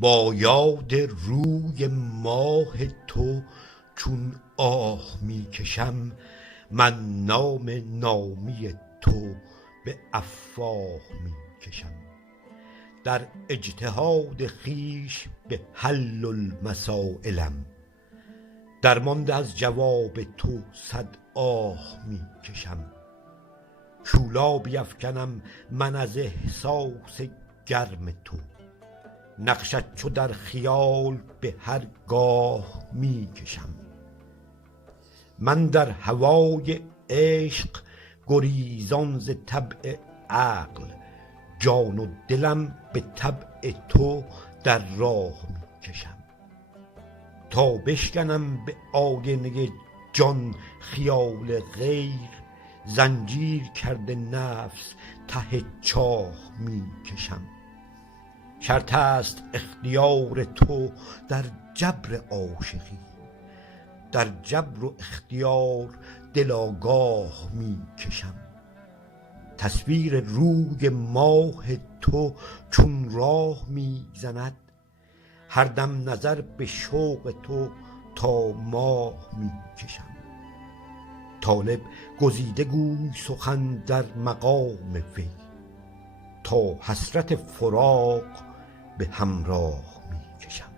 با یاد روی ماه تو چون آه می کشم، من نام نامی تو به افواه می کشم. در اجتهاد خویش به حل المسایلم، درمانده از جواب تو صد آه می کشم. شولا بیفکنم من از احساس گرم تو، نقشت چو در خیال به هر گاه می کشم. من در هوای عشق گریزان ز طبع عقل، جان و دلم به طبع تو در راه می کشم. تا بشکنم به آینه جان خیال غیر، زنجیر کرده نفس ته چاه می کشم. شرط است اختیار تو در جبر عاشقی، در جبر و اختیار دل آگاه می کشم. تصویر روی ماه تو چون راه می زند، هر دم نظر به شوق تو تا ماه می کشم. طالب گزیده گوی سخن در مقام وی، تا حسرت فراق به همراه می کشم.